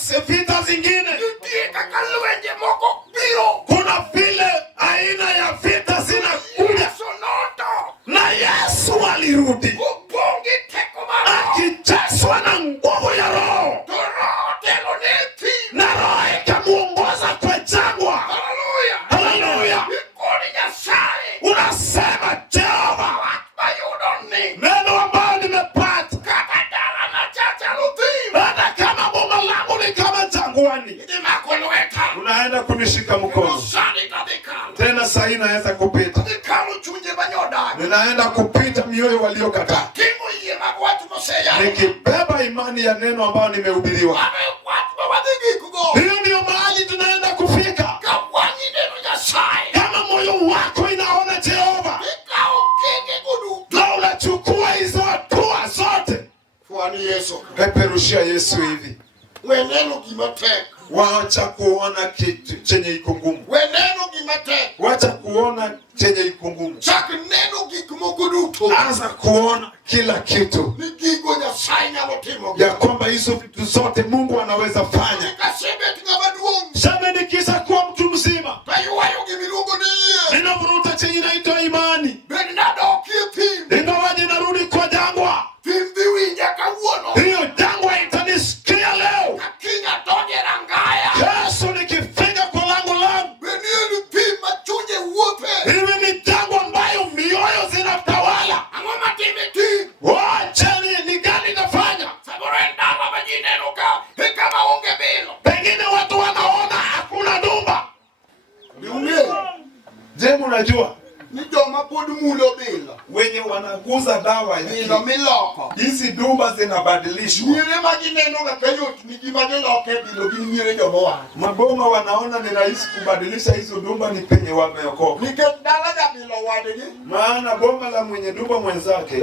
vita zingine. Kuna vile aina ya vita zinakuja. Na Yesu alirudi akijazwa na nguvu ya Roho, na Roho ikamuongoza kwa jangwa. Haleluya. Unasema Jehova, neno ambalo nimepata, hata kama boma langu ni kama jangwani, unaenda kunishika mkono. Tena saa hii naweza kupita, ninaenda kupita mioyo waliokataa, nikibeba imani ya neno ambalo nimehubiriwa. Hiyo ndio mahali tunaenda kufika. Kama moyo wako inaona Jehova, na unachukua hizo hatua zote, peperushia Yesu hivi. Wacha kuona kitu chenye iko ngumu. Wacha kuona chenye iko ngumu. Anza kuona kila kitu ya kwamba hizo vitu zote Mungu anaweza fanya. Sasa nikisha kuwa mtu mzima, ninavuruta chenye naitwa imani. Ingawaje narudi kwa jangwa, hiyo jangwa itanisikia leo. Yesu nikifika kwa lango langu, hivi ni jangwa ambayo mioyo zinatawala. Wacha ni gani nafanya? Pengine watu wanaona hakuna dumba. Je, unajua wenye wanaguza dawa ya hizi dumba zinabadilishwa. Maboma wanaona ni rahisi kubadilisha hizo dumba, ni penye wameokoka. Maana boma la mwenye dumba mwenzake,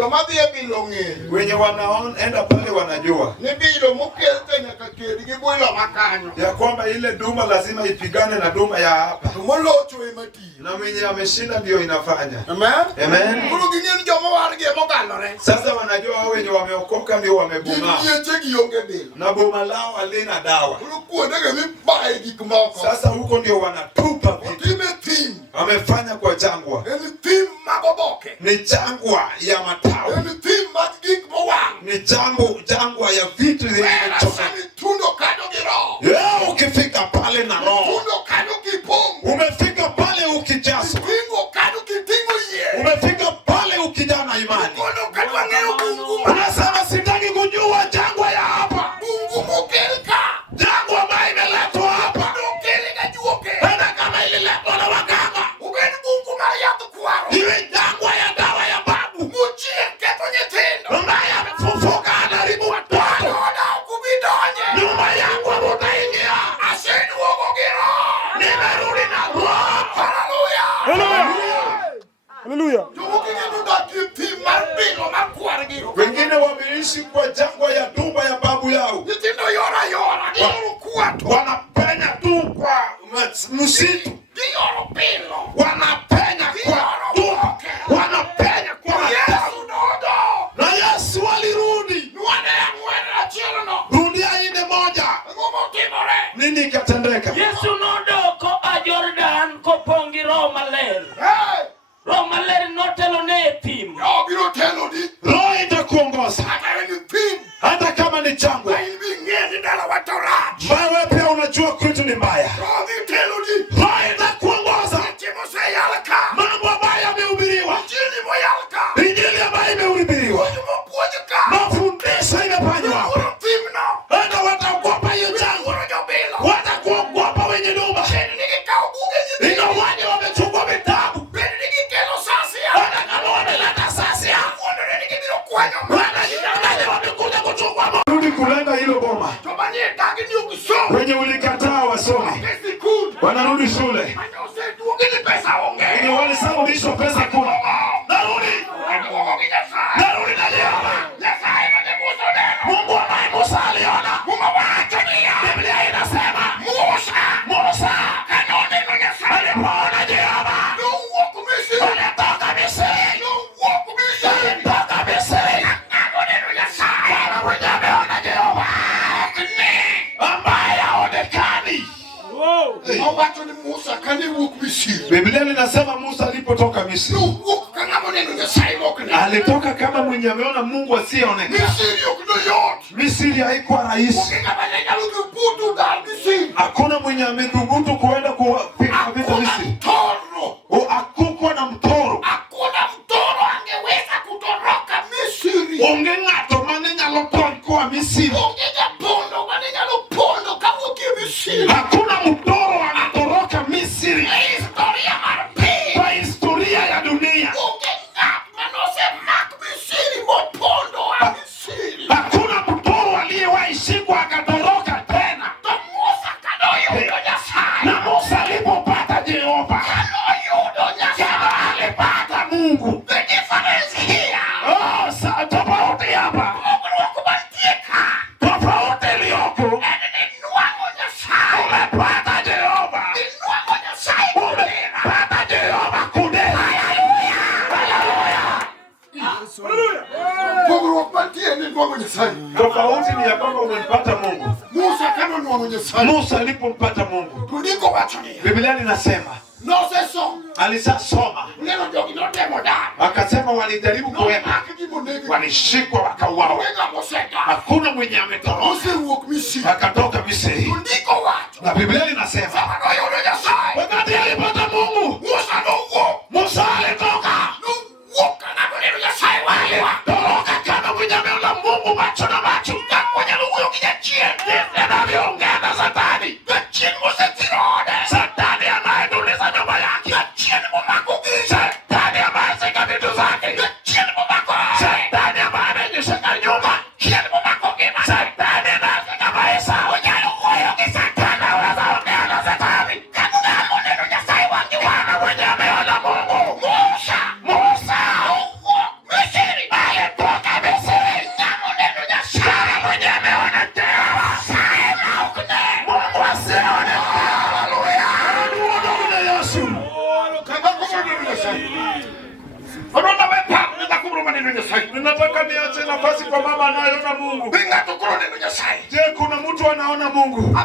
wenye wanaenda pale wanajua ya kwamba ile dumba lazima ipigane na dumba ya hapa, na mwenye ameshinda ndio inafanya. Amen. Amen. Sasa wanajua wao wenye wameokoka ndio wameboma, na boma lao halina dawa. Sasa huko ndio wanatupa vitu. Wamefanya kwa jangwa. Ni jangwa ya matawi. Ni jangwa ya vitu vimechoka. Ukifika pale na Roho, umefika pale ukijazwa, umefika pale ukijana imani, unasema sitaki kujua jangwa ya hapa, jangwa ambayo imeletwa hapa, hata kama ililetwa na waganga, iwe jangwa ya dawa ya babu, ambaye amefufuka anaharibu watoto. Nyumba yangu utaingia, nimerudi na Roho. Haleluya. Wengine wameishi kwa jangwa ya dumba ya babu yao. Wanapenya tu kwa msitu, wanapenya kwa dumba, wanapenya kwa matawi. Na Yesu alirudi. Rudia ine moja. Nini katendeka? Yesu nodoko a Jordan kopongi Roho Maler. Roho Maler notelo ne pim. Roho itakuongoza hata kama ni jangwa. Wewe pia unajua kwetu ni mbaya. Roho itakuongoza mambo ambayo yamehubiriwa, injili ambayo imehubiriwa, mafundisho imefanywa. Hata wataogopa hiyo jangwa, watakuogopa wenye nyumba. Ingawaje wamechukua vitabu, hata kama wameleta sasia, wanajidanganya wamekuja kuchukua. Rudi kulenda hilo boma. Wenye ulikataa wasome, wanarudi shule. Wenye walisababisha pesa kuna, narudi na Jehova. Mungu ambaye Musa aliona, Biblia inasema Musa alipoona Jehova, alitoka Misri. Alitoka Misri. Ameona Jehova ambaye Biblia inasema Musa alipotoka Misri alitoka kama mwenye ameona Mungu asiyeonekana. Misri haikuwa rahisi. Hakuna mwenye amedhubutu kuenda kupiga vita Misri. Hakukuwa na mtoro. Hakuna mtoro angeweza kutoroka Misri. Ongengato manenya lopon kwa Misri. Ongeja pondo manenya lopondo kamuki Misri. Hakuna mtoro anatoroka Misri. Historia marpi. Kwa historia ya dunia. Ongenga manose mak Misri mopondo wa Misri. Hakuna mtoro aliyewahi shikwa akatoroka tena. Musa kano yudo Nyasaye. Na Musa alipopata Jehova. Alipata Mungu. The difference here. Tofauti hapa. Tofauti iliyoko. Umepata Jehova. Umepata Jehova kude. Haleluya. Tofauti ni ya kwamba umempata Mungu. Musa alipompata Mungu. Biblia inasema alisasoma. Akasema walijaribu kuweka. Walishikwa wakauawa. Hakuna mwenye ametoroka. Akatoka Misri. Na Biblia inasema wakati alipata Mungu, Musa alitoka. Toroka kama mwenye ameona Mungu macho na macho. Anavyoongea na Satani. Satani anayetuliza nyumba yake. Satani amezika vitu zake. Satani amejishika nyumba. Satani anazika maisha. Satani anaweza ongea na Satani. Kama mwenye ameona Mungu. Musa alitoka Misri. Kama mwenye ameona Jehova. Mungu asione. Haleluya. Yesu. Ninataka niache nafasi kwa mama anayeona Mungu. Je, kuna mtu anaona Mungu?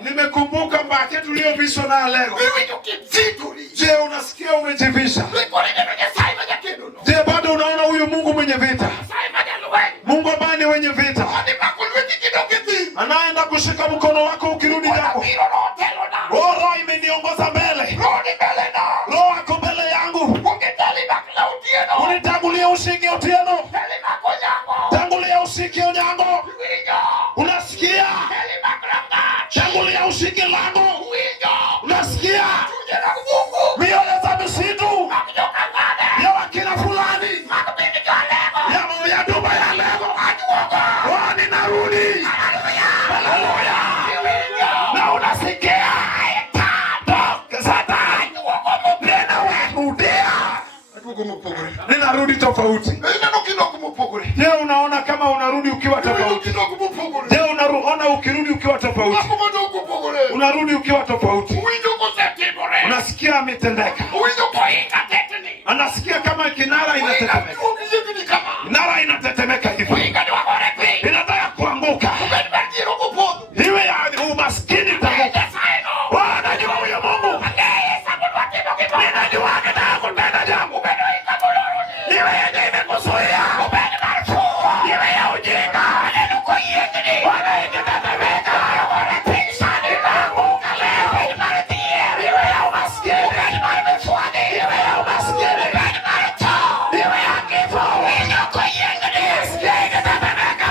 Nimekumbuka mbake tuliyovishwa na leo. Je, unasikia umejivisha? Je, bado unaona huyu Mungu mwenye vita? Mungu ambaye ni wenye vita. Anaenda kushika mkono wako ukirudi hapo. Roho imeniongoza mbele. Roho ako mbele yangu. Unitangulie ushike Otieno. Tangulia ushike Onyango. Unasikia? Tangulia ushike Lango. Unasikia? Mioyo za misitu. Ya wakina fulani. Ya duba ya lego. Ninarudi. Haleluya. Na unasikia? Ninarudi tofauti. Je, unaona kama unarudi ukiwa tofauti? Je, unaona ukirudi ukiwa tofauti? Unarudi ukiwa tofauti. Unasikia ametendeka. Anasikia kama kinara inatetemeka. Kinara inatetemeka hivi. Inataka kuanguka. Iwe ya umaskini itaanguka. Wanajua huyo Mungu. Ninajua kitaka kutenda jambo. Iwe yenye imekuzuia. Iwe ya ujinga. Wanaitetemeka. Wanapisani inaanguka leo. Iwe ya umaskini. Iwe ya umaskini. Iwe ya kifo. Isikia ikitetemeka.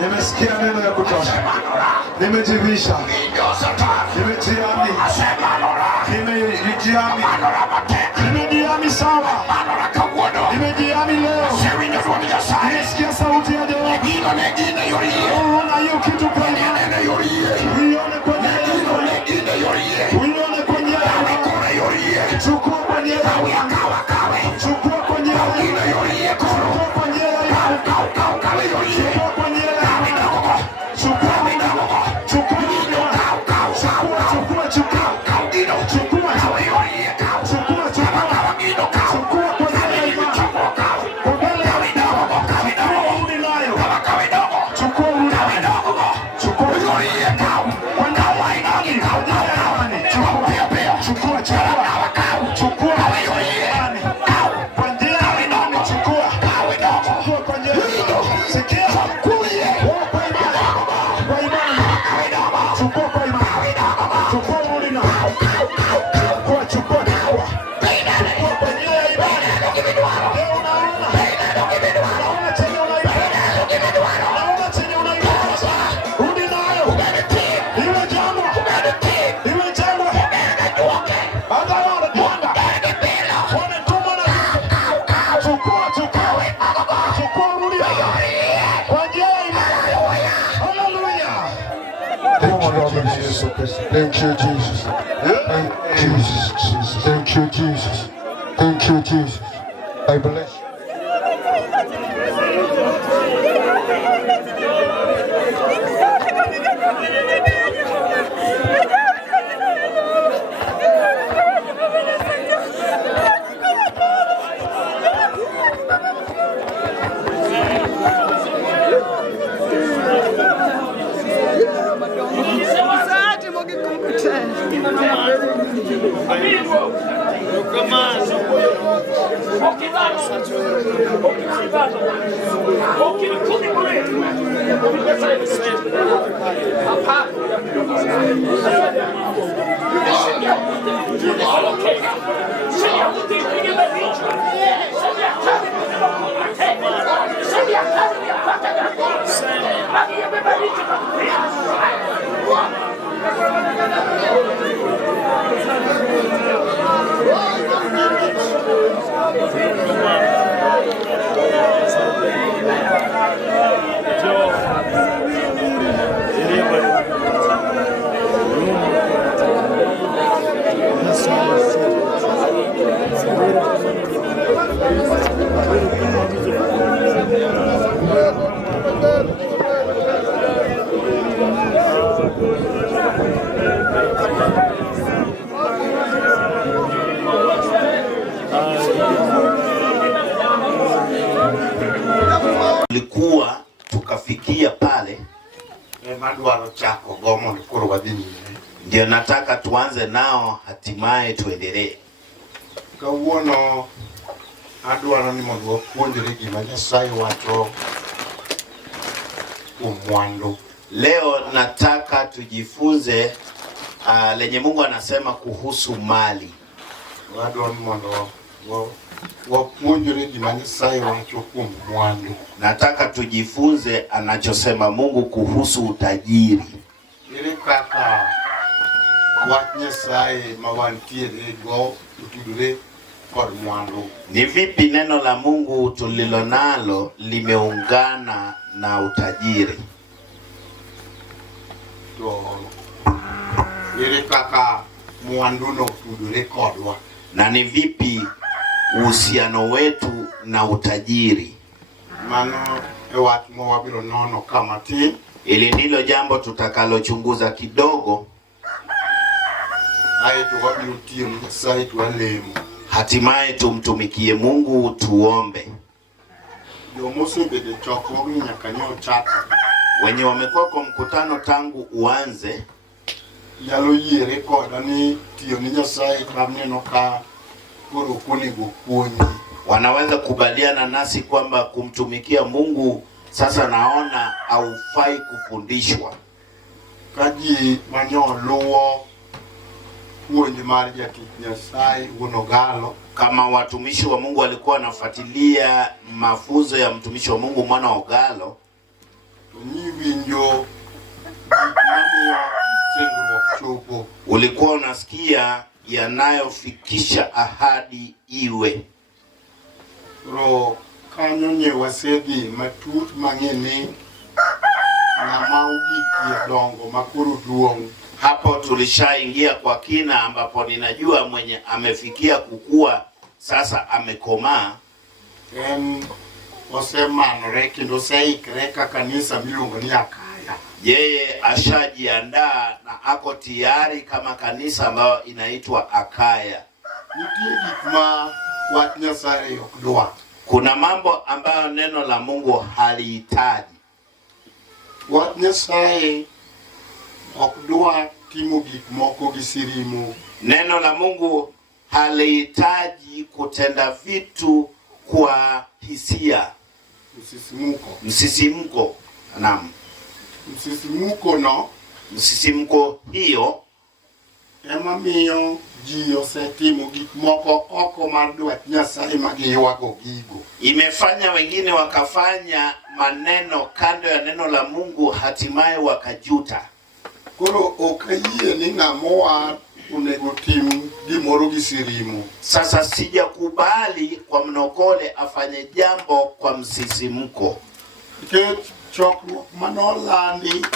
Nimesikia neno ya kutosha. Nimejivisha. Nimejiami. Nimejiami sawa. Nimejiami leo. Nimesikia sauti ya Jehova. Unaona hiyo kitu kwa imani. Uione kwa imani. Uione kwa imani. Chukua kwa imani. Chukua kwa imani. Chukua kwa Thank you, Jesus. Thank you, Jesus. Thank you, Jesus. Thank you, Jesus. I bless you. Tulikuwa tukafikia pale madwaro chako gomo ni kuru wadini. Ndio nataka tuanze nao, hatimaye tuendelee. Kawuono adwaro ni mondo wapuonjre gima Nyasaye wacho kuom mwandu. Leo nataka tujifunze lenye Mungu anasema kuhusu mali. Adwaro ni mondo wapuonjre gima Nyasaye wacho kuom mwandu. Nataka tujifunze anachosema Mungu kuhusu utajiri. Ere kaka wach Nyasaye ma wantiere go utudore kod mwandu. Ni vipi neno la Mungu tulilonalo limeungana na utajiri? To ere kaka mwandu no utudore kodwa. Na ni vipi uhusiano wetu na utajiri? Mano wach mo wabiro nono kama tin. Ili ndilo jambo tutakalochunguza kidogo. Aito wabiro tiyo Nyasaye tualemo. Hatimaye tumtumikie Mungu, tuombe. Yomose bede choko nyaka nyo chaka. Wenye wamekuwa kwa mkutano tangu uanze yalo yiere koda ni tiyo ni Nyasaye kamneno ka koro kunego puonji. Wanaweza kubaliana nasi kwamba kumtumikia Mungu sasa naona haufai kufundishwa. Kaji manyo luo puonji mar jatich Nyasaye unogalo. Kama watumishi wa Mungu walikuwa wanafuatilia mafunzo ya mtumishi wa Mungu mwana Ogalo, to nyi chopo. Ulikuwa unasikia yanayofikisha ahadi iwe. Ro kanyo nye wasedi matut mang'eni na maugi dongo makuru duong. Hapo tulishaingia kwa kina ambapo ninajua mwenye amefikia kukua sasa amekomaa. Osemanore kendo seikre ka kanisa miluongo ni Akaya. Yeye ashajiandaa na ako tayari kama kanisa ambayo inaitwa Akaya. Nitie gik ma Ruoth Nyasaye ok dwa. Kuna mambo ambayo neno la Mungu halihitaji. Ruoth Nyasaye ok dwa timo gik moko gi sirimu. Neno la Mungu halihitaji kutenda vitu kwa hisia. Msisimko. Naam. Msisimko hiyo ema miyo ji osetimo gik moko oko mar Ruoth Nyasaye magiywago gigo. Imefanya wengine wakafanya maneno kando ya neno la Mungu, hatimaye wakajuta. Koro okayie ni ng'amowa unego tim gimoro gi sirimu. Sasa sijakubali kwa mnokole afanye jambo kwa msisimko. Chokruok manolandi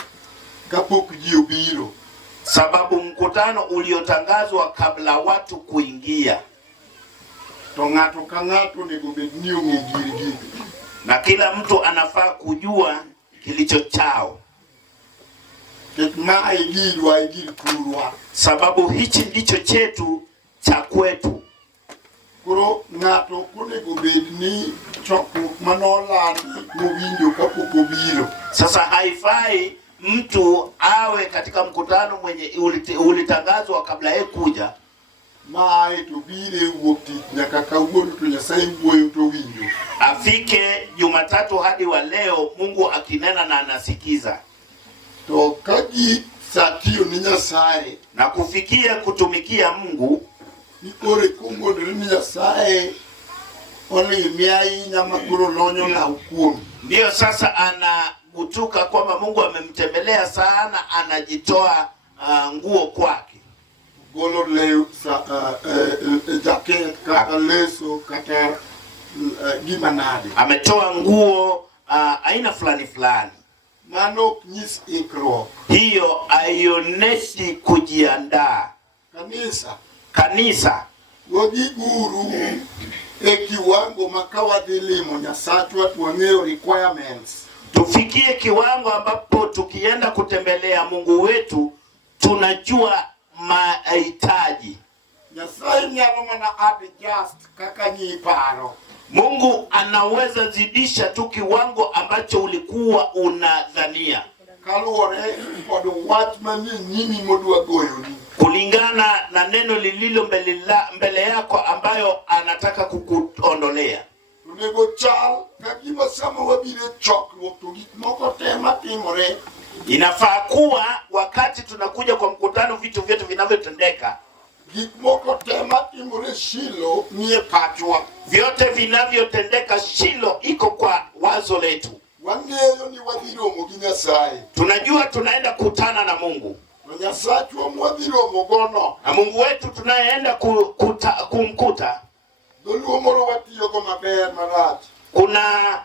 kapok ji obiro. Sababu mkutano uliotangazwa kabla watu kuingia. To ng'ato ka ng'ato nego bed ni ong'e girgi. Na kila mtu anafaa kujua kilicho chao. Sababu hichi ndicho chetu cha kwetu. Kuro ng'ato kunego bed ni chokruok manolandi mowinjo kapok obiro. Sasa haifai mtu awe katika mkutano mwenye ulitangazwa kabla yeye kuja. Mae to bire wuok tich nyaka kawuono to Nyasaye wuoyo to winjo. Afike Jumatatu hadi wa leo Mungu akinena na anasikiza. To kaji satio ni Nyasaye na kufikia kutumikia Mungu ni kore kumwondre ni Nyasaye onimiai nyama kuro lonyo na ukuomi. Ndio sasa anagutuka kwamba Mungu amemtembelea sana, anajitoa nguo kwake. Golo leo jacket kata leso kata gimanade. Ametoa nguo aina fulani fulani. Mano nyis ikro. Hiyo aioneshi kujiandaa. Kanisa wajiguru kiwango makawa dilimo Nyasachu atuangeo requirements. Tufikie kiwango ambapo tukienda kutembelea Mungu wetu tunajua mahitaji. Nyasaye nyalo mana adjust kaka nyiparo. Mungu anaweza zidisha tu kiwango ambacho ulikuwa unadhania. Kaluore kod wach mani nyimi modwa goyoni. Kulingana na neno lililo mbele yako ambayo anataka kukuondolea. Tunego chal kagima sama wabire chokruok to gik moko tema timore. Inafaa kuwa wakati tunakuja kwa mkutano vitu vyetu vinavyotendeka. Gik moko tema timore Shilo nie pachwa. Vyote vinavyotendeka Shilo iko kwa wazo letu. Wangeyo ni wadhiromo gi Nyasaye. Tunajua tunaenda kutana na Mungu. Nyasachu omwadhiromo gono. Na Mungu wetu tunayeenda kumkuta. Doluomoro watiyogo maber marach. Kuna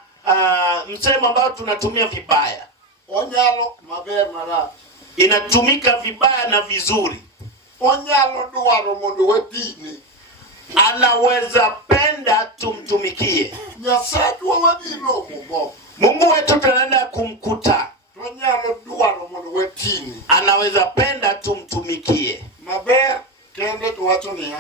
msemo ambao tunatumia vibaya. Onyalo maber marach. Inatumika vibaya na vizuri. Onyalo dwaro mondo watini. Anaweza penda tumtumikie. Nyasachu wadhiromo go. Mungu wetu tunaenda kumkuta. Onyalo dwaro mondo watini. Anaweza penda tumtumikie. Maber kende tuwacho niya.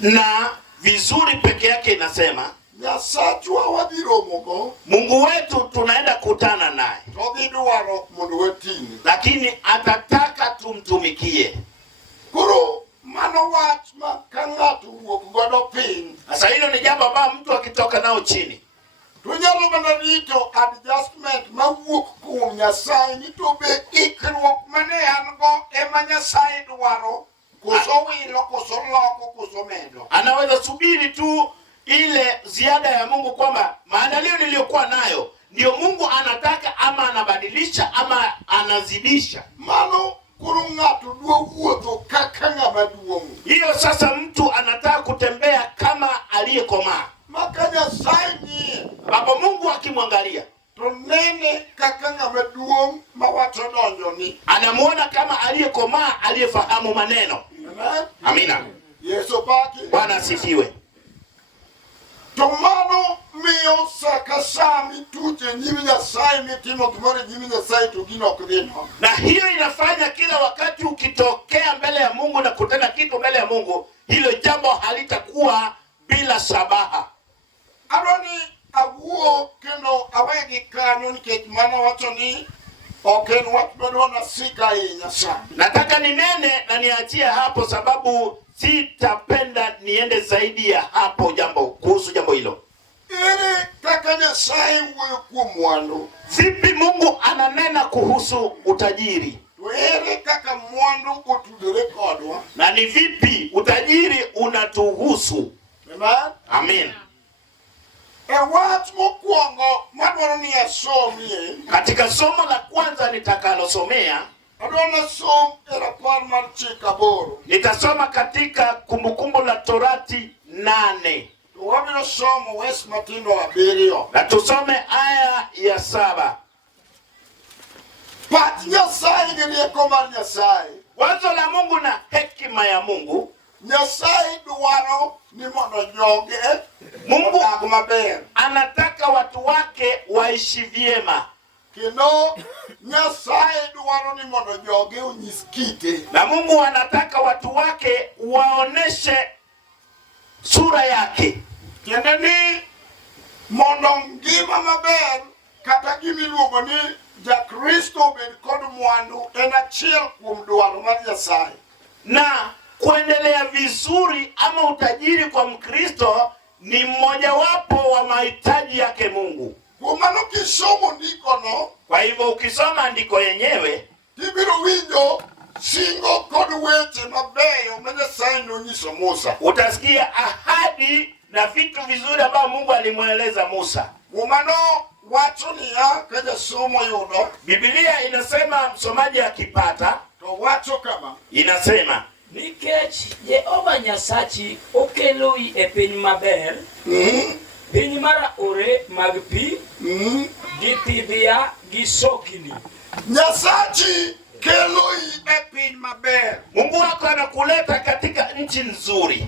Na vizuri peke yake inasema Nyasachu wadhiromo go. Mungu wetu tunaenda kutana naye. Todwaro mondo watini. Lakini atataka tumtumikie. Kuro mano wach ma kang'ato wuok godo piny. Sasa hilo ni jambo ambalo mtu akitoka nao chini. Tunyalo mana rito adjustment mawuok kuom Nyasaye ni to be ikruok mane an go ema Nyasaye dwaro. Koso wilo, koso loko, koso medo. Anaweza subiri tu ile ziada ya Mungu kwamba maandalio niliyokuwa nayo ndio Mungu anataka ama anabadilisha ama anazidisha. Mano kurung'ato dwa wuotho kaka ng'ama duong'. Hiyo sasa mtu anataka kutembea kama aliyekomaa. Maka Nyasaye ni Baba Mungu akimwangalia to nene kaka ng'ama duong' ma wacho donjo ni. anamuona kama aliyekomaa, aliyefahamu maneno. Amen. Amina. Yesu paki. Bwana asifiwe. To mano miyo saka sami tuje nyimi Nyasaye mitimo gimoro nyimi Nyasaye to gino ok dhi no. Na hiyo inafanya kila wakati ukitokea mbele ya Mungu na kutenda kitu mbele ya Mungu, hilo jambo halitakuwa bila sabaha. Adoni awuo kendo awegi kanyo nikech mano wacho ni ok en wach madwana sika e Nyasaye. Nataka ninene na niachie hapo, sababu sitapenda niende zaidi ya hapo kuhusu jambo hilo. Ere kaka Nyasaye wuoyo kuom mwandu. Vipi Mungu ananena kuhusu utajiri? Ere kaka mwandu otudore kodwa. Na ni vipi utajiri unatuhusu? Amen. Amen. Wach mokwongo madwaro ni asomie. Katika somo la kwanza nitakalosomea, adwana som e rapar mar chik 8. Nitasoma katika Kumbukumbu la Torati 8. To wabiro somo wes matindo 7. Na tusome aya ya 7. Pach Nyasaye gi rieko mar Nyasaye. Wazo la Mungu na hekima ya Mungu. Nyasaye dwaro ni mondo joge Mungu odag maber. Anataka watu wake waishi vyema. Kendo Nyasaye dwaro ni mondo joge onyis kite. Na Mungu anataka watu wake waoneshe sura yake. Kendo ni mondo ngima maber kata gimiluongo ni jakristo bed kod mwandu en achiel kuom dwaro mar Nyasaye. Na kuendelea vizuri ama utajiri kwa Mkristo ni mmojawapo wa mahitaji yake Mungu. Kwa maana kisomo ndiko no. Kwa hivyo ukisoma andiko yenyewe, ibiro winjo singo kod weche mabeyo ma Nyasaye nonyiso Musa. Utasikia ahadi na vitu vizuri ambavyo Mungu alimweleza Musa. Kwa maana wacho ni ya kaja somo yudo. Biblia inasema, msomaji akipata, to wacho kama inasema, nikech Jehova Nyasachi okeloi e piny maber, piny mar ore mag pi, gi thidhia gi sokni. Nyasachi keloi e piny maber. Mungu wako anakuleta katika nchi nzuri.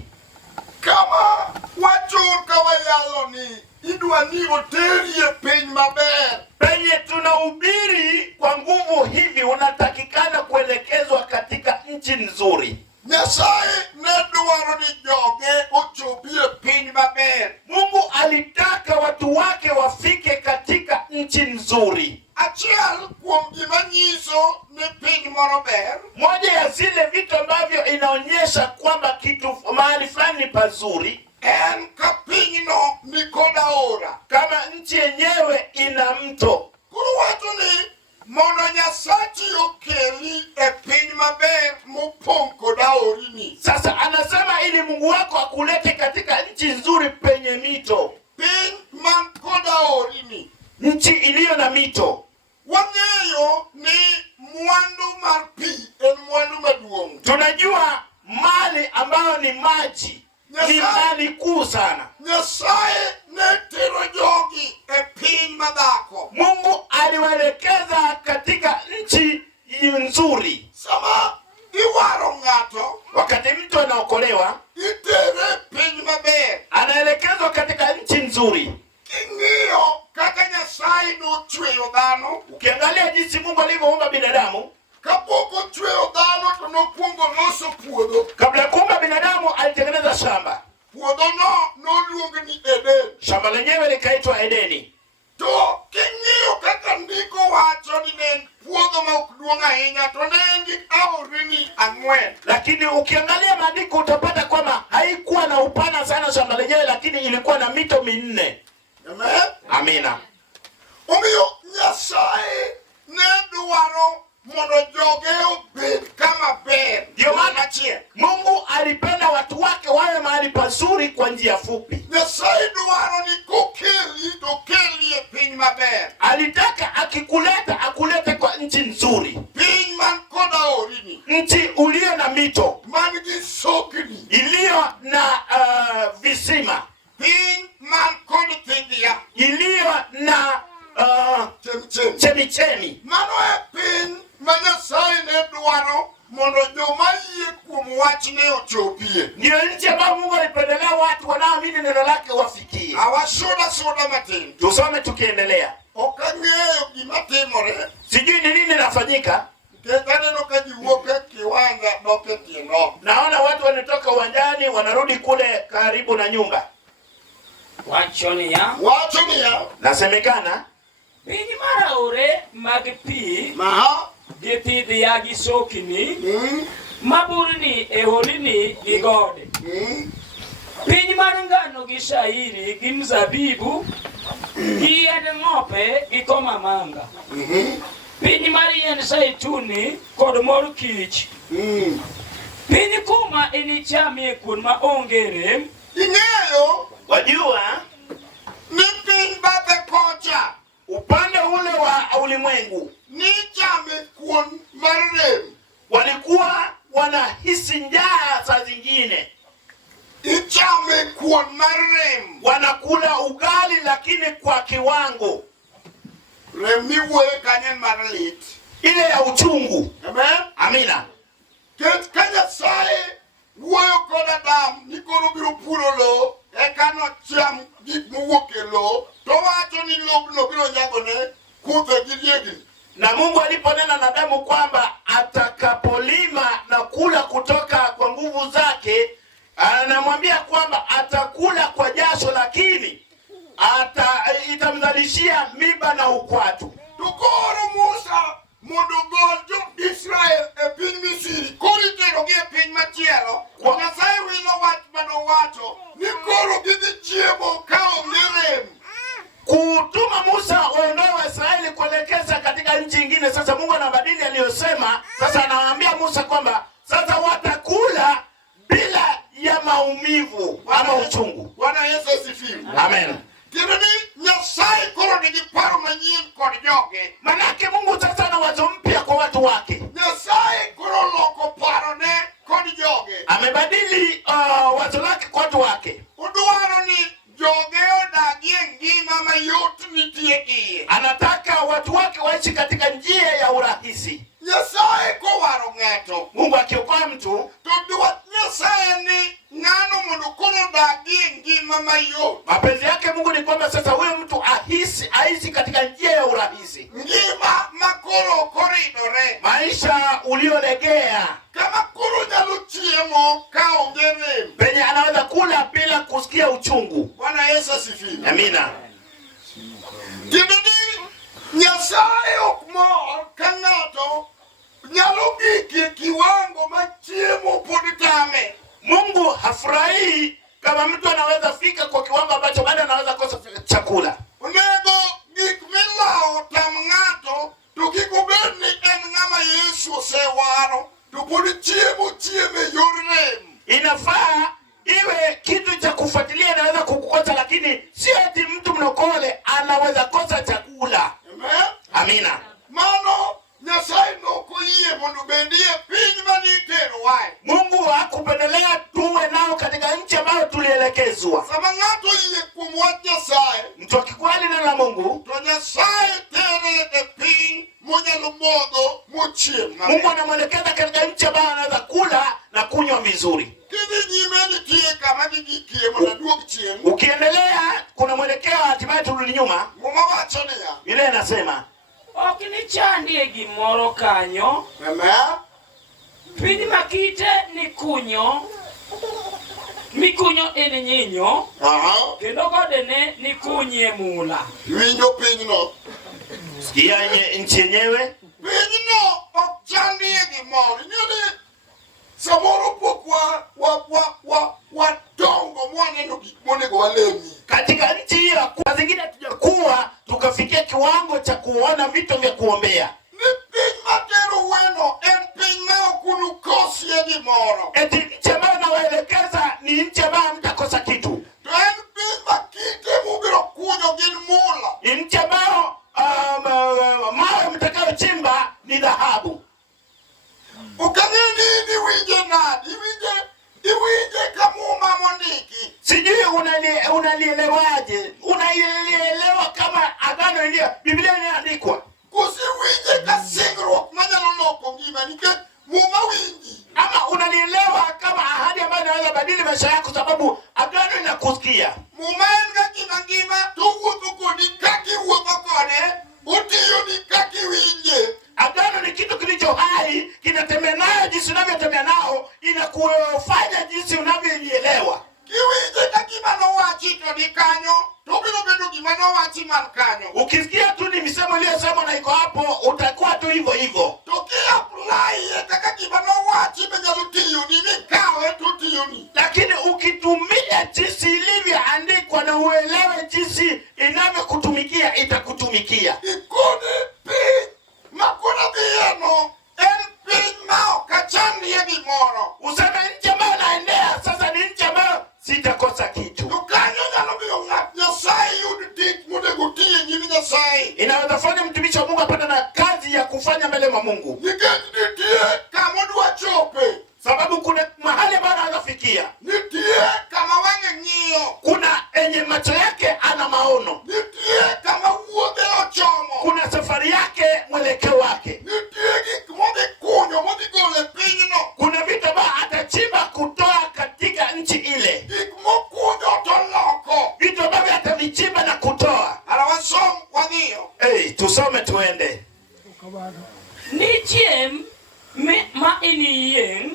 Kama wacho kawayalo ni idwa ni oteri e piny maber. Penye tunahubiri kwa nguvu hivi, unatakikana kuelekezwa katika nchi nzuri. Nyasaye ne dwaro ni joge ochopie piny maber. Mungu alitaka watu wake wafike katika nchi nzuri. Achiel kuom gima nyiso ni piny moro ber. Moja ya zile vitu ambavyo inaonyesha kwamba kitu mahali fulani ni pazuri, en ka pinyno ni kod aora. kama nchi yenyewe ina mto. Koro wacho ni mondo Nyasachi okeli e piny maber mopong' kod aorini. Sasa anasema ili Mungu wako akulete katika nchi nzuri penye mito. Piny man kod aorini. Nchi iliyo na mito. Wang'eyo ni mwandu mar pi en mwandu maduong'. Tunajua mali ambayo ni maji ni mali kuu sana. Nyasaye ne tero jogi e piny madhako. Mungu aliwaelekeza katika nchi nzuri. Sama iwaro ng'ato, Wakati mtu anaokolewa, itere piny maber. anaelekezwa katika nchi nzuri. King'iyo kaka Nyasaye nochweyo dhano. Ukiangalia jinsi Mungu alivyoumba binadamu, Kapok ochweyo dhano to nokwongo loso puodho. kabla ya kuumba binadamu alitengeneza shamba. Puodhono noluong ni Eden. Shamba lenyewe likaitwa Edeni. To king'iyo kaka ndiko wacho ni ne puodho ma ok duong' ahinya, to ne en gi aorini 4. Lakini ukiangalia maandiko utapata kwamba haikuwa na upana sana shamba lenyewe, lakini ilikuwa na mito 4. Amen. Amina. Omiyo Nyasaye ne dwaro mondo joge obed kama ber. Ndio maana Mungu alipenda watu wake wawe mahali pazuri kwa njia fupi. Nyasaye dwaro ni kokeli to keli e piny maber. Alitaka akikuleta akulete kwa nchi nzuri. Piny man kod aorini. usemi. Mano e piny ma Nyasaye ne dwaro mondo joma yie kuom wachne ochopie. Ndio nchi ambayo Mungu alipendelea watu wanaoamini neno lake wafikie. Awasoda matin. Tusome tukiendelea. Ok ang'eyo gima timore. Sijui ni nini nafanyika. Aneno ka ji wuok e kiwanja dok e tieno. Naona watu wanatoka uwanjani wanarudi kule karibu na nyumba. Wachoni ya. Nasemekana Piny mar aore mag pi githidhi ya gi sokni maburni e holni gi gode. Piny mar ngano gi shairi gi mzabibu gi yiend ng'ope gi komamanga. Piny mar yiend saituni kod mor kich. Piny kuma inichamie kuon ma onge rem. Ing'eyo wajua ni piny bathe kocha upande ule wa ulimwengu ni chame kuon mar rem. Walikuwa wanahisi njaa saa zingine. Ichame kuon mar rem. Wanakula ugali lakini kwa kiwango. Rem ni wuoye kanyen mar lit. Ile ya uchungu. Amen. Amina. Ket ka Nyasaye wuoyo kod Adam ni koro biro puro lo eka nocham gik mowuok e lo, to wacho ni lobno biro nyagone kuthe gi diegni. Na Mungu aliponena na Adamu kwamba atakapolima na kula kutoka kwa nguvu zake, anamwambia kwamba atakula kwa jasho lakini itamzalishia miba na ukwatu. Tukoro Musa mondo gol jo Israel e piny Misri koro itero gi e piny machielo. Nyasaye wilo wach manowacho ni koro gidhi chiemo ka onge rem. Kutuma Musa waondoe Waisraeli kuelekeza katika nchi nyingine. Sasa Mungu anabadili aliyosema. Sasa anawaambia Musa kwamba sasa watakula bila ya maumivu ama uchungu. Bwana Yesu asifiwe. Amen. Kendo ni Nyasaye koro nigi paro manyien kod joge. Manake Mungu sasa ana wazo mpya kwa watu wake. Nyasaye koro loko parone kod joge. Amebadili wazo lake kwa watu wake. Udwaro ni joge odagie ngima mayot nitie iye. Anataka watu wake waishi katika njia ya urahisi. Nyasaye kowaro ng'ato, Mungu akiokoa mtu, to dwach Nyasaye ni ng'ano mondo koro odagie ngima mayot. mapenzi yake Mungu ni kwamba sasa huyo mtu aishi katika njia ya urahisi. Ngima makoro koridore. Maisha uliolegea. Kama koro nyalo chiemo ka onge rem. Penye anaweza kula bila kusikia uchungu. Bwana Yesu asifiwe. Amina. Kendo ni Nyasaye ok mor ka ng'ato nyalo gike kiwango ma chiemo pod tame. Mungu hafurahi kama mtu anaweza fika kwa kiwango ambacho bado anaweza kosa chakula. Onego gik milao tam ng'ato to kik obed ni en ng'ama Yesu osewaro to pod chiemo yor rem. Inafaa iwe kitu cha kufuatilia, inaweza kukukosa lakini sio eti mtu mnokole anaweza kosa chakula. Amen. Amina. Mano Nyasaye nokoyie mondo bendie piny manitero wae. Mungu hakupendelea tuwe nao katika nchi ambayo tulielekezwa. Sama ng'ato yie kuom wach Nyasaye, Mtu akikubali neno la Mungu, to Nyasaye tere e piny monyalo modho mochiem. Mungu anamwelekeza katika nchi ambayo anaweza kula na kunywa vizuri. Kidhi nyime nitie kama gigikie mondo aduog chien. Ukiendelea kuna mwelekeo hatimaye turudi nyuma. Muma wacho niya. Ile inasema Ok ni chandie gimoro kanyo. Amen. Piny makite ni kunyo. Mikunyo en nyinyo. Kendo godene ni kunye mula. Winjo pinyno. sikia nchi yenyewe. Pinyno ok chandie gimoro. Nyini samoro pok wadongo mwaneno gik monego walemi. Katika nchi hiyo kwa zingine hatujakuwa tukafikia kiwango cha kuona vitu vya kuombea. Ni piny matero weno en piny ma okunu kosie gimoro. Eti nchi ambayo nawaelekeza ni nchi ambayo mtakosa kitu. To en piny makite mubiro kunyo gin mula. Ni nchi ambayo mawe mtakayochimba ni dhahabu. Ukang'eni winje nadi, iwinje kamuma mondiki. Sijui unalielewaje? Unalielewa kama agano ndio Biblia inaandikwa. Usiwinje kasingruok manyalo loko ngima nikech muma winji. Ama unanielewa kama ahadi ambayo inaweza badili maisha yako sababu agano inakusikia. Muma enga ngima tuwuotho kodi kaki wuotho kode utiyo ni kaki winje. Agano ni kitu kilicho hai, kinatembea nayo jinsi unavyotembea nao, inakufanya jinsi unavyoielewa. Kiwinje kagima nowachi to ni kanyo, tubiro bedo gima nowachi man kanyo. Ukisikia tu ni misemo iliyosema na iko hapo, utakuwa tu hivyo hivyo. Tukiapply kaka gima nowachi benyalo tiyo ni kawe tu tiyo ni. Lakini ukitumia jinsi ilivyoandikwa na uelewe jinsi inavyokutumikia, itakutumikia. Ikone pi makuna biyeno el pi mao kachani ya gimoro. Useme nchi ambayo naendea sasa ni nchi ambayo sitakosa kitu. Tukanyo nyalo biyo ng'at Nyasaye yud tich monego tiye nyimi Nyasaye. Inaweza fanya mtumishi wa Mungu apate na kazi ya kufanya mbele mwa Mungu. Nikech nitie kama dwa chope. Sababu kuna mahali ambapo anaweza fikia. Nitie kama wang'e ng'iyo. Kuna enye macho yake ana maono. Nitie kama wuodhe ochomo. Kuna safari yake, mwelekeo wake. Nitie gik modhi kunyo modhi gole pinyno. Kuna vitu ambavyo atachimba kutoa katika nchi ile. Gik mokunyo to loko. Vitu ambavyo atavichimba na kutoa. Alawasom wadhiyo. Tusome tuende. Ni chiem ma ini yeng.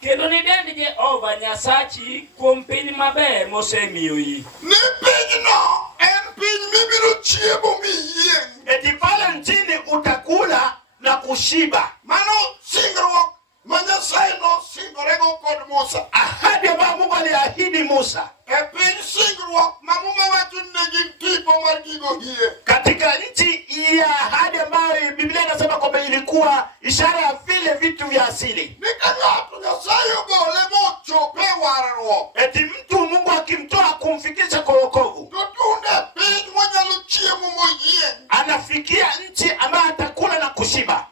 Kendo ni dend Jehova Nyasachi kuom piny maber mosemiyoi. Ni pinyno en piny mibiro chiemo miyieng'. Eti pale nchini utakula na kushiba. Mano singruok ma Nyasaye nosingorego kod Musa. Ahadi ambayo Mungu aliahidi Musa. E piny singruok ma Muma wacho ni gin tipo mar gigo hie. Katika nchi ya ahadi ambayo Biblia inasema kwamba ilikuwa ishara ya vile vitu vya asili. Nikang'ato Nyasaye ogole mochope warruok. Eti mtu Mungu akimtoa kumfikisha kwa wokovu. To tunde piny monyalo chiemo moyieng'. Anafikia nchi ambayo atakula na kushiba.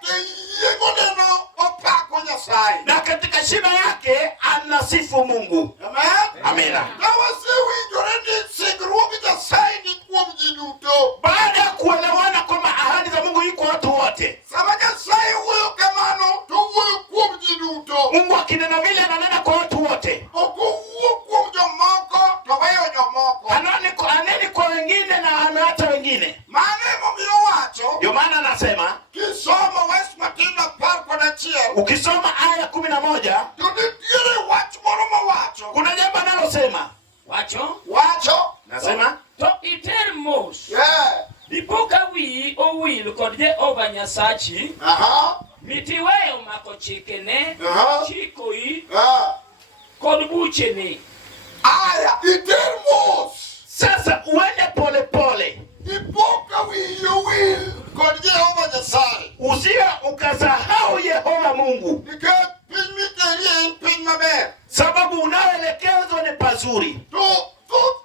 Te yieng'oneno opako Nyasaye. Na katika shiba yake anasifu Mungu. Amen. Amina. Wasewinjore ni singruok Nyasaye ni kuom ji duto. Baada ya kuelewana kwamba ahadi za Mungu iko watu wote. Sama Nyasaye wuoyo kamano to wuoyo kuom ji duto. Mungu akinena vile ananena kwa watu wote. Ok owuo kuom jomoko to weyo jomoko. Aneni kwa wengine na anaacha wengine. Mano emomiyo wacho. Ndio maana anasema Kisomo West Matinda 11. ukisoma aya 11 to nitiere wach moro mawacho. kuna jambo analosema. Wacho. Nasema To iter mos. Yeah. Dipoka wi owil kod Jehova Nyasachi. Mitiweyo mako chikene. Chikoi. Kod buchene. Aya iter mos. sasa uende pole pole. Dipoka wi owil kod Jehova Nyasaye. Usiwe ukasahau Yehova Mungu. Nikech piny miterie en piny maber. Sababu unaoelekezwa ni pazuri. To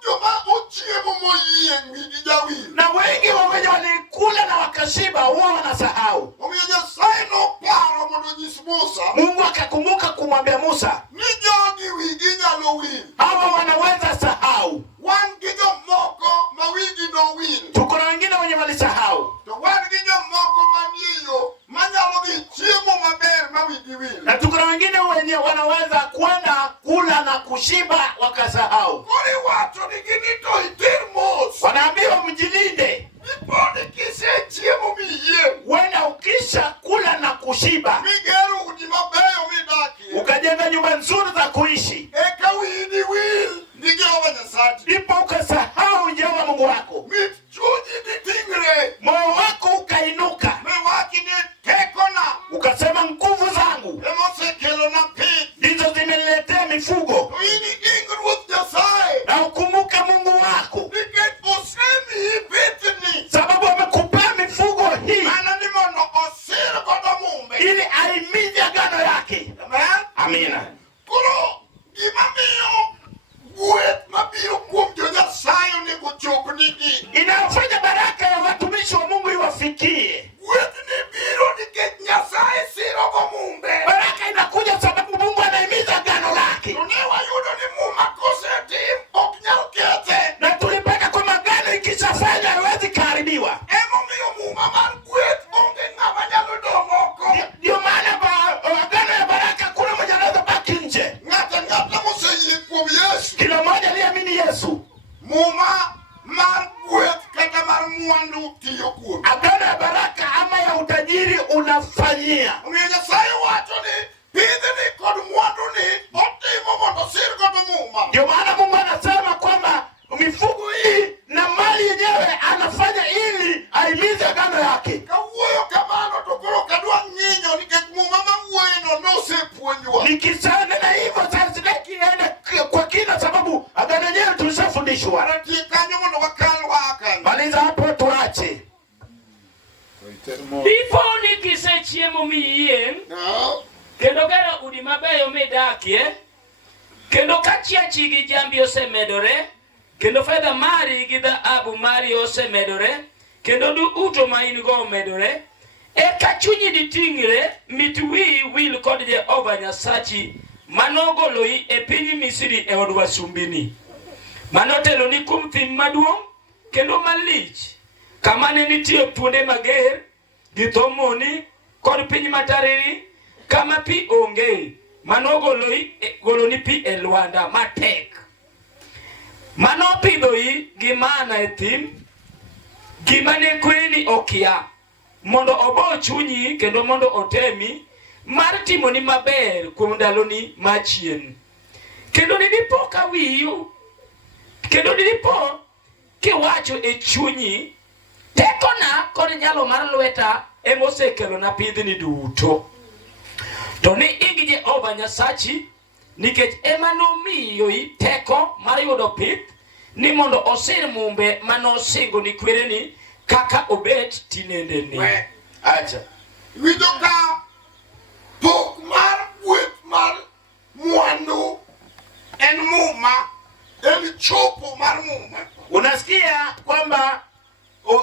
joma ochiemo moyieng' wigi jawil. Na wengi wenye walikula na wakashiba huwa wanasahau. Omiyo Nyasaye noparo mondo onyis Musa. Mungu akakumbuka kumwambia Musa. Ni jogi wigi nyalo wil. Hawa wanaweza sahau. Wan gi jomoko ma wigi no wil. Tuko na wengine wenye walisahau. To wan gi jomoko manie yo manyalo dhi chiemo maber ma wigi wil. Na tuko na wengine wenye wanaweza kwenda kula na kushiba wakasahau. Kori wacho ni gini to itir mos. Wanaambiwa mjilinde. Ipode kise chiemo miyieng'. Wenda ukisha kula na kushiba. Migero udi mabeyo midakie. Ukajenga nyumba nzuri za kuishi. Eka widi wil. Ni Jehova Nyasaye. Ndipo ukasahau Yehova Mungu wako. Mit chunyi ditingre. Moyo wako ukainuka. Mewachi ni tekona. Ukasema nguvu zangu Emosekelo na pith. ndizo zimeniletea mifugo. To ini ing Ruoth Nyasaye. Na ukumbuke Mungu wako. Nikech osemi pithni. Sababu amekupea mifugo hii. Mana ni mondo osir godo mumbe. Ili mar gweth onge ng'ama nyalo dong' oko. Ndio maana agano ya baraka kuna mmoja anaweza baki nje. Ng'ata moseyie kuom Yesu. Kila mmoja aliamini Yesu. Muma mar gweth kata mar mwandu tiyo kuom. Agano ya baraka ama ya utajiri unafanyia. Omiyo Nyasaye wacho ni pidhni kod mwanduni otimo mondo sir godo muma. Ndio maana Mungu anasema kwamba mifugo hii na mali yenyewe anafanya ili aimize agano yake. Kawuoyo kamano to koro kadwa ng'inyo nikech muma mawuoyeno nosepuonjwa. Nikishanena hivyo sasa sitaki ende kwa kina sababu agano yenyewe tulishafundishwa. Anatie kanyo mondo wakal wakan. Maliza hapo tuache. Dipo ni kisechiemo miyieng'. No. Kendo gero udi mabeyo midakie. Kendo kachiachi gi jambi osemedore. Kendo fedha mari gi dhahabu mari osemedore. Kendo uto ma in go omedore. Eka chunyi diting're mit wiyi wil kod Jehova Nyasachi manogoloi e piny Misri e od wasumbini. Manoteloni kuom thim maduong' kendo malich. Kamane nitie thuonde mager gi thomoni kod piny matariri kama pi onge. Goloni pi e lwanda matek. Manopidhoi gi mana e thim gima ne kweni okia mondo obo chunyi kendo mondo otemi mar timoni maber kuom ndaloni machien. Kendo nidipo ka wiyu kendo nidipo kiwacho e chunyi tekona kod nyalo mar lweta emosekelo na pidhni duto. To ni igi Jehova Nyasachi nikech ema nomiyoi teko mar yudo pith ni mondo osir mumbe manosingo ni kwereni kaka obet tinendeni. Acha. Winjo ka pok mar gweth mar mwandu en muma, en chopo mar muma. Unasikia kwamba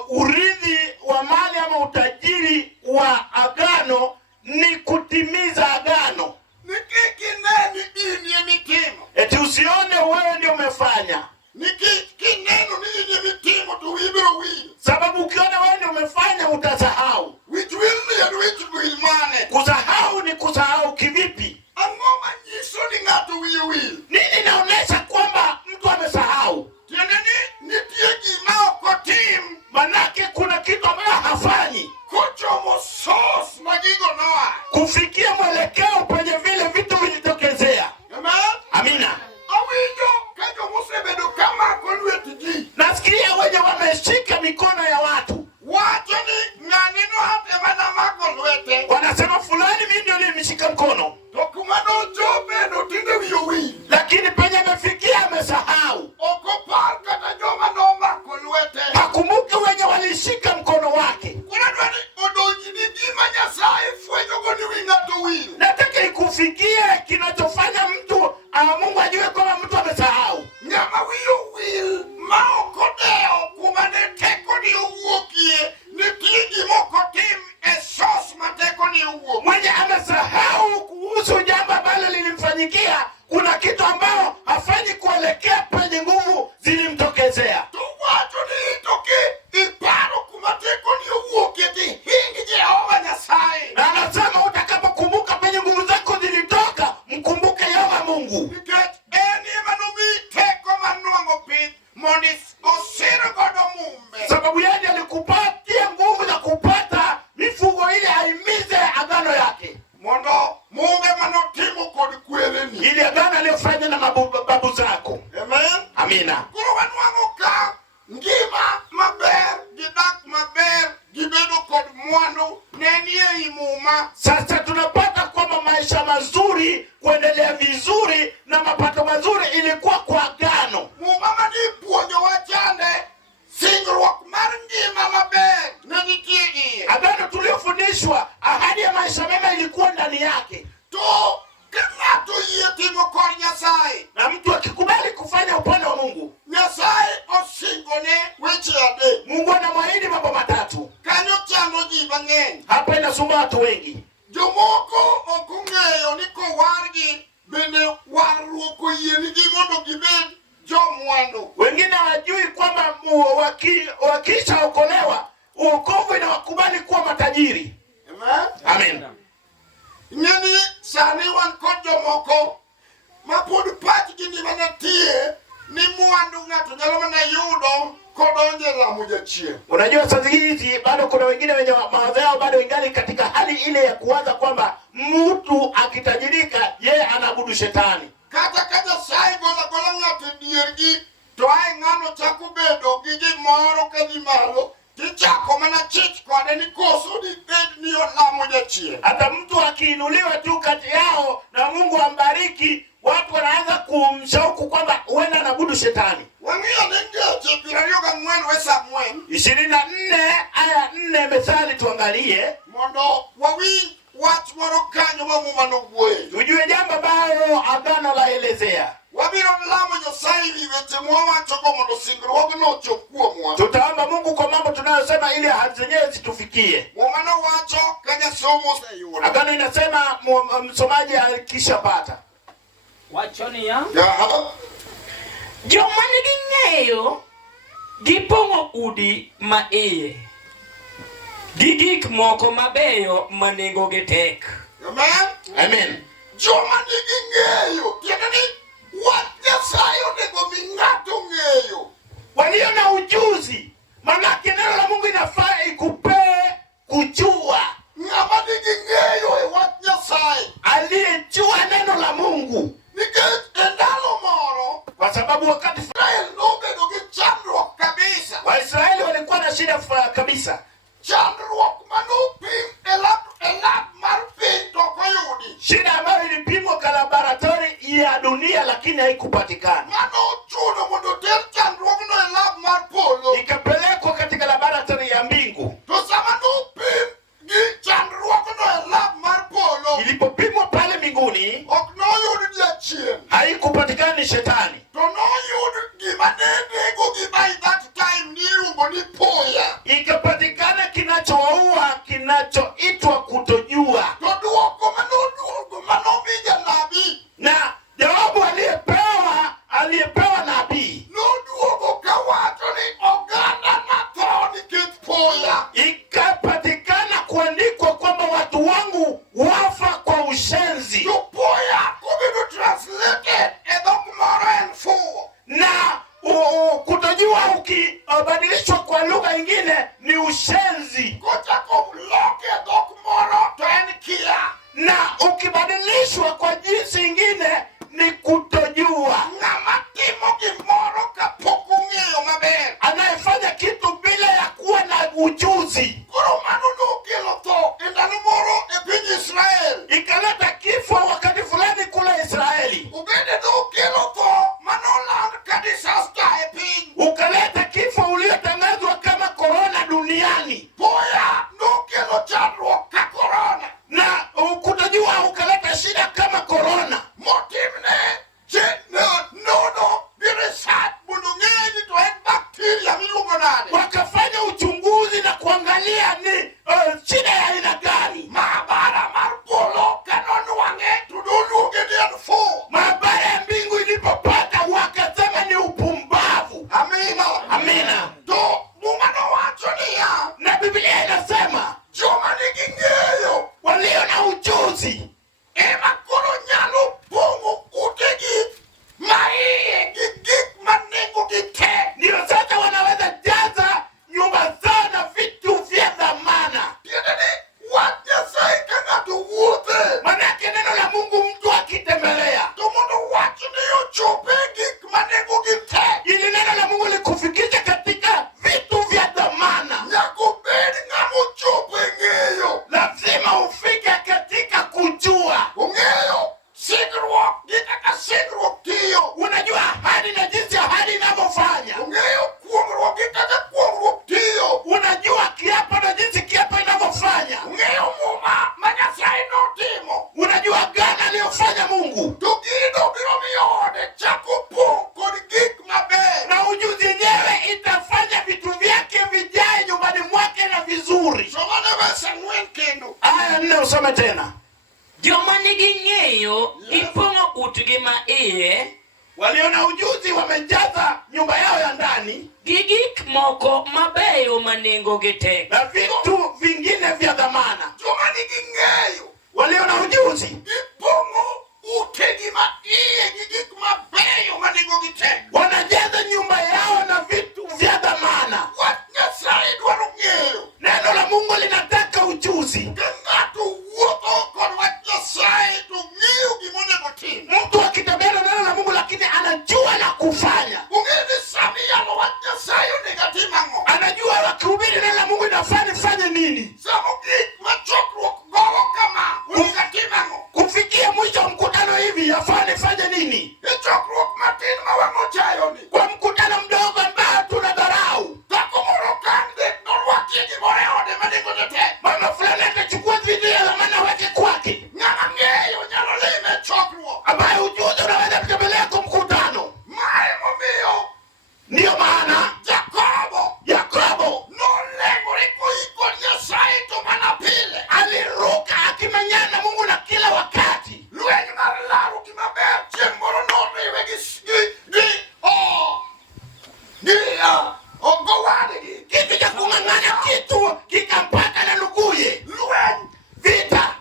urithi wa mali ama utajiri wa agano ni kutimiza agano. Nikikineni ini mitimo. Eti usione wewe ndio umefanya. Nikikineno ni ini mitimo tu wibiro wili. Sababu ukiona wewe ndio umefanya utasahau. Which will be and which will mane. Kusahau ni kusahau kivipi? Angoma nyiso ni ng'ato will. Nini inaonyesha kwamba mtu amesahau? Tiendeni nitie gima okotim. Manake kuna kitu ambacho hafanyi. Kochomo sos magigo noa. Kufikia mwelekeo penye vile vitu vilitokezea. Amen. Amina. Awinjo kajo mosebedo kama konwetiji. Nasikia wenye wameshika mikono ya watu. Wacho ni ng'anino hate mana mako lwete. Wanasema fulani mimi ndio nimeshika mkono. To kumano jobe no tinde wiyo wili. Lakini penye amefikia amesahau. Okopar kata joma no mako lwete. Hakumbuki wenye walishika mkono wake. Kuna dwani odonji ni gima Nyasaye fwenyo goni wing'ato wili. Nataka ikufikie kinachofanya mtu Mungu ajue kwamba mtu amesahau. Nyama wiyo wil ma okodeo kumane teko ni uwokie ni tigi moko tim e sos mateko ni uwokie. Mwenye amesahau kuhusu jambo ambalo lilimfanyikia, kuna kitu ambao hafanyi kuelekea penye nguvu zilimtokezea. Tuwacho ni itoke iparo kumateko ni uwokie ti hingi Jehova Nyasaye. Na anasema utakapokumbuka penye nguvu zako zilitoka, mkumbuke Yehova Mungu. Because eni manumi teko manuango pith mondi osiro godo mumbe. Sababu yeye alikupatia nguvu za kupata mifugo ili aimize agano yake. Mondo mumbe manotimo kod kwereni. Ili agano aliyofanya na babu zako. Amen. Amina. Kuro wanuango ka ngima maber, gidak maber, gibedo kod mwandu, nenie imuma. Sasa tunapata kwamba maisha mazuri, kuendelea vizuri na mapato mazuri ilikuwa kwa agano. Muma mani puonjo wachande, singruok mar ngima maber, nenitie iye. Agano tuliofundishwa, ahadi ya maisha mema ilikuwa ndani yake. To, keng'ato yie timo kod Nyasaye. Na mtu akikubali kufanya upande wa Mungu, Nyasaye osingone weche adek. Mungu anamwahidi mambo matatu. Kanyo chando ji mang'eny. Hapa inasumbua watu wengi. Jomoko okung'eyo ni kowargi bende warruok oyienigi mondo gibed jomwandu. Wengine hawajui kwamba wakishaokolewa wokovu inawakubali kuwa matajiri. Amen. Ngeni sani wan kojo moko mapod pachgi ni manatie ni mwandu ng'ato nyalo mana yudo kodonje lamo jachien. Unajua sasa hizi bado kuna wengine wenye mawazo yao bado ingali katika hali ile ya kuwaza kwamba mtu akitajirika yeye anaabudu shetani. Kata kaja sai gola ng'ato diergi to ai ng'ano chako bedo gi gimoro ka gimalo tichako mana chich kode ni koso di ni olamo jachien. Hata mtu akiinuliwa tu kati yao na Mungu ambariki, watu wanaanza kumshauku kwamba huenda anaabudu shetani. Wangio nenge chepirario ga ng'wen we Samuel 24 aya 4 Methali tuangalie. Mondo wawi wach moro kanyo mamumano gwwe. Tujue jambo ambalo agano laelezea. Wabiro lamo Nyasaye weche mwawacho go mondo singruogno ochop kuomwa. Tutaomba Mungu kwa mambo tunayosema ili ahadi zenyewe zitufikie. Mwamano wacho kanya somo sayura. Agano inasema msomaji akishapata. Wachoni ya? Joma nigi ng'eyo gipong'o udi ma iye gi gik moko mabeyo ma nengogi tek. Amen. Amen. Joma nigi ng'eyo tiende ni wach Nyasaye onego mi ng'ato ng'eyo. Walio na ujuzi, manake neno la Mungu inafaa ikupee kujua. Ng'ama nigi ng'eyo e wach Nyasaye aliyejua neno la Mungu. Nikech endalo moro, kwa sababu wakati Israel nobedo gi chandruok kabisa. Waisraeli walikuwa na shida kabisa. Chandruok manopim elab mar piny to koyudi. Shida ambayo ilipimwa kwa laboratori ya dunia lakini haikupatikana. Mano chuno mondo ter chandruogno elab mar polo. Ikapelekwa katika laboratori ya mbingu. To sama nopim gi chandruogno elab mar polo, ilipopimwa pale mbinguni, ok noyud jachien. haikupatikana shetani. To noyud gima nenego gi by that time niluongo ni poya. Ikapatikana kinachowaua kinachoitwa kutojua. To duoko manomi janabi. Na jawabu aliyepewa nabii noduogo kawacho ni oganda natho nikech poya. Ikapatikana kuandikwa kwamba watu wangu wafa kwa ushenzi. To poya kubedo translated e dhok moro en fuwo. Na kutojua ukibadilishwa kwa lugha nyingine ni ushenzi. Kochako loke dhok moro to en kia. Na ukibadilishwa kwa jinsi nyingine ni kutojua. Ng'ama timo gimoro kapok ong'eyo maber. Anayefanya kitu bila ya kuwa na ujuzi. Koro mano nokelo tho e ndalo moro e piny Israel. Ikaleta kifo wakati fulani kule Israeli. Ubende nokelo tho manoland ka disaster e piny. Ukaleta kifo uliotangazwa kama korona duniani. Poya nokelo chandruok ka korona. Na kutojua ukaleta shida kama korona. Motimne nono gi research mondo ng'e ni to en bakteria miluongo nade. Wakafanya uchunguzi na kuangalia ni shida ya aina gani. Maabara mar polo kanonwang'e to noluonge ni en fuwo. Maabara ya mbingu ilipopata wakasema ni upumbavu. Amina. Amina. To Mungu nowacho niya, na Biblia inasema joma nigi ng'eyo, walio na ujuzi, ema koro nyalo pong'o utegi maiye gi gik ma nengogi tek. ndio sasa wanaweza jaza nyumba zao na vitu vya dhamana. Tiende ni wach Nyasaye ka ng'ato wuothe, Manake neno la Mungu mtu akitembelea, to mondo wach ni ochope gik ma nengogi tek, ili neno la Mungu likufikisha katika vitu vya dhamana, nyaka obed ng'ama ochopo e ng'eyo. lazima ufike katika kujua. Ong'eyo singruok gi kaka singruok tiyo. Unajua ahadi na jinsi ahadi inavyofanya. Ong'eyo kuomruok gi kaka kuomruok tiyo. Unajua kiapo na jinsi kiapo inavyofanya. Ong'eyo muma ma Nyasaye notimo. Unajua gani aliyofanya Mungu. To gino biro miyo ode chako pong' kod gik maber. Na ujuzi yenyewe itafanya vitu vyake vijae nyumbani mwake na vizuri. Somane verse 4 kendo. Aya 4 usome tena. Joma nigi ng'eyo gipong'o utgi ma iye Waliona ujuzi wamejaza nyumba yao ya ndani gigik moko mabeyo manengo gite na vitu vingine vya dhamana. Waliona ujuzi ipongo utegima gigik mabeyo manengo gite. Wanajaza nyumba yao na vitu vya dhamana. Ruoth Nyasaye dwaro ng'eyo. Neno la Mungu linataka ujuzi. Mtu akitembea na neno la Mungu lakini anajua la kufanya. Anajua wakihubiri neno la Mungu inafanya fanye nini. Kufikia mwisho wa mkutano hivi yafanye fanye nini. Kwa mkutano mdogo ambao tunadharau. Mama fulani atachukua vitu ya dhamana weke kwake. Ambaye ujuzi unaweza kutembelea kwa mkutano. Ndiyo maana Yakobo aliruka akimanyana Mungu na kila wakati. Kitu cha kung'ang'ana kitu kikampata na nduguye. Vita.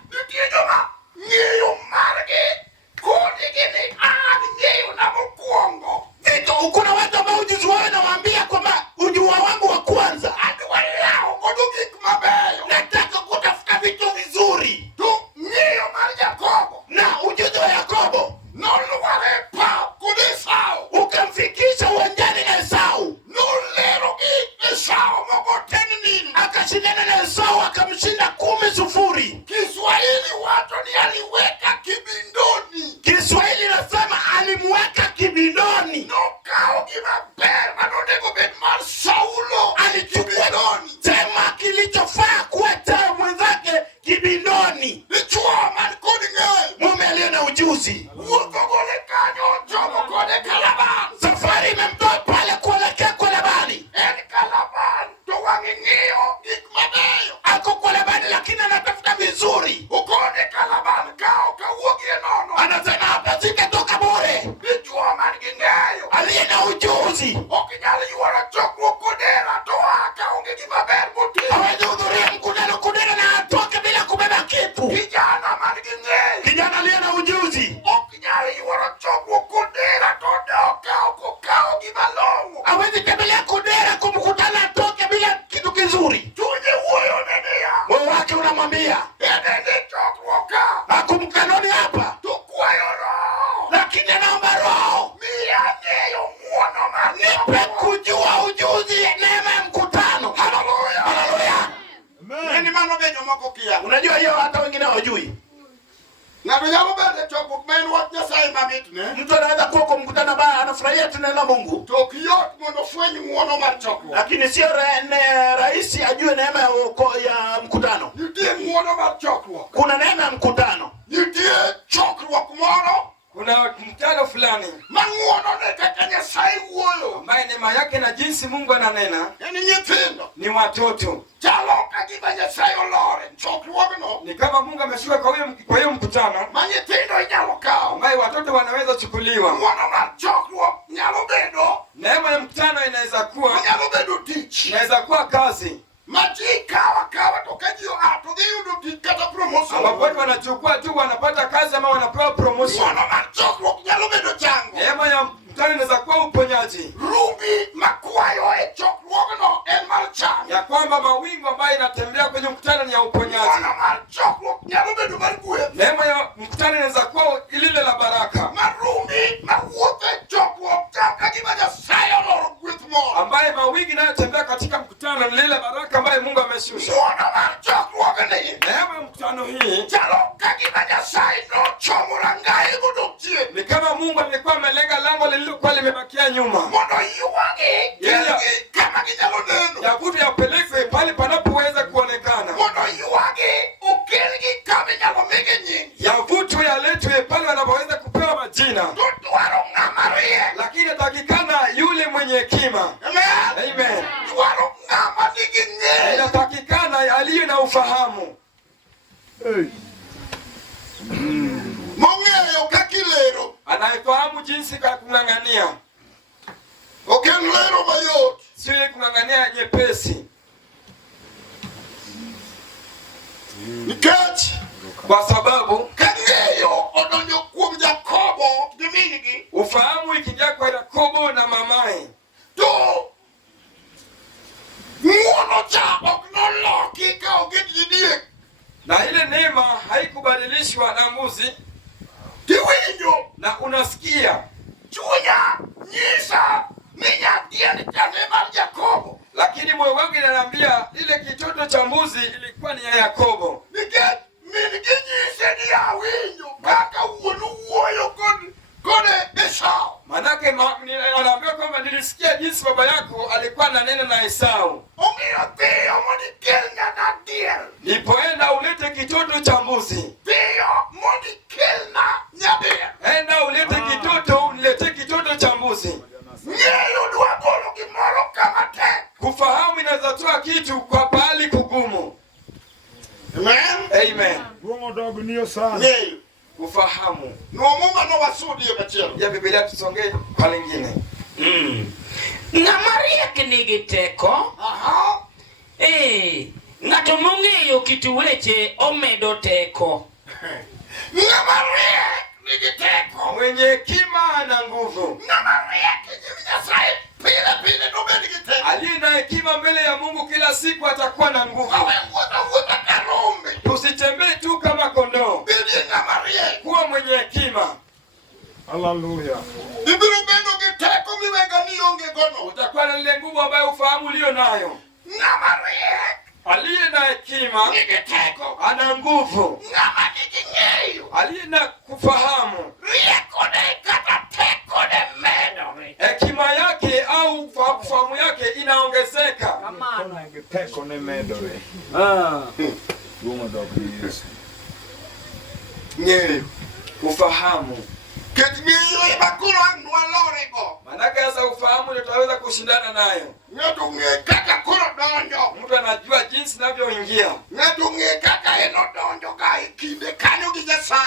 Vitu kuna watu ambao ujuzi wao nawaambia kwamba ujua wangu wa kwanza nataka kutafuta vitu vizuri. Na ujuzi wa Yakobo ukamfikisha uwanjani na Esau. Akashindana na Esau akamshinda 10-0. Kiswahili nasema alimweka kibindoni. Alichukua tema kilichofaa kuweta mwenzake kibindoni. Mume aliye na ujuzi. Safari imemtoa pale kuelekea kwa Labani. Ako kwa Labani lakini anatafuta vizuri. Anasema hapa sitatoka bure. Aliye na ujuzi hawezi hudhuria mkutano kudera na atoke bila kubeba kitu. Kijana aliye na ujuzi hawezi tembelea kudera kumkutana atoke bila kitu kizuri. Moyo wake unamwambia hakumkanoni hapa, lakini anaomba roho nipe kujua ujuzi neema ya mkutano. Haleluya. Unajua hiyo hata wengine hawajui. Mtu anaweza kuwa kwa mkutano baya anafurahia tu neno la Mungu. Lakini sio rahisi ajue neema ya mkutano. Kuna neema ya mkutano. kuna mkutano fulani ambaye neema yake na jinsi Mungu ananena ni watoto. Ni kama Mungu ameshuka kwa hiyo mkutano ambaye watoto wanaweza chukuliwa. Neema ya mkutano inaweza kuwa kazi ambapo watu wanachukua tu wanapata kazi ama wanapewa promotion. Neema ya mkutano inaweza kuwa uponyaji, ya kwamba mawingu ambayo inatembea kwenye mkutano ni ya uponyaji. Neema ya mkutano inaweza kuwa lile la baraka, ambaye mawingu inayotembea katika mkutano ni lile baraka ambaye Mungu ameshusha. Neema ya mkutano hii ni kama Mungu alikuwa amelenga lango lililokuwa limebakia nyuma, yavutu yapelekwe pale panapoweza kuonekana, yavutu yaletwe pale wanapoweza kupewa majina. Lakini atakikana yule mwenye hekima. Amen. Inatakikana aliye na ufahamu. Haifahamu jinsi ya kung'ang'ania. Okenlero mayot. Sio ile kung'ang'ania nyepesi. Nikech Kwa sababu kang'eyo odonjo kuom Jakobo gi min-gi. ufahamu ikija kwa Yakobo na mamaye. To ng'uono cha ok noloki ka ogit gi diek. Na ile neema haikubadilishwa na mbuzi. Tiwinjo Na unasikia chunya nyisa ni nyadiel chane mar Jakobo. lakini moyo wangu inaniambia ile kitoto cha mbuzi ilikuwa ni ya Yakobo. Nikech min-gi nyise ni awinjo kaka wuonu wuoyo kod Esau. Manake anaambia kwamba nilisikia jinsi baba yako alikuwa ananena na Esau. Omiyo dhiyo mondo ikel nyana diel. Nipoenda ulete kitoto cha mbuzi. Dhiyo mondo ikelna nyadiel. Enda ulete kitoto, unilete kitoto cha mbuzi. Ng'eyo dwa golo gimoro kama tek. Kufahamu inaweza toa kitu kwa pahali kugumu. Amen. Amen. Ng'eyo. Kufahamu. Nomunga no wasudi kachielo. Ya Biblia tusongee kwa lingine. Ng'ama riek nigi teko. Aha. Ng'ato mong'eyo kit weche omedo teko. Ng'ama riek nigi teko. Mwenye hekima na nguvu. Ng'ama riek ni Nyasaye pile nobed gi teko. Aliye na hekima mbele ya Mungu kila siku atakuwa na nguvu. Awe wuotho ka rombe. Tusitembee tu kama kondoo. Bedie ng'ama riek. Kuwa mwenye hekima. Hallelujah. Ibiro bedo gi teko miwenga ni onge gono. Utakuwa na ile nguvu ambayo ufahamu ulio nayo. Ng'ama riek Aliye na hekima nigi teko. ana nguvu. Ng'ama nigi ng'eyo. Aliye na kufahamu Riekone kata tekone medore. hekima yake au ufahamu yake inaongezeka. Ng'eyo. Kufahamu. Ket ng'eyo bakuro nwalorego. Manake sasa ufahamu ndio tutaweza kushindana nayo. Ng'ato ng'e kaka koro donjo. Mtu anajua jinsi inavyoingia. Ng'ato ng'e kaka en odonjo ka e kinde kanyo gi Nyasaye.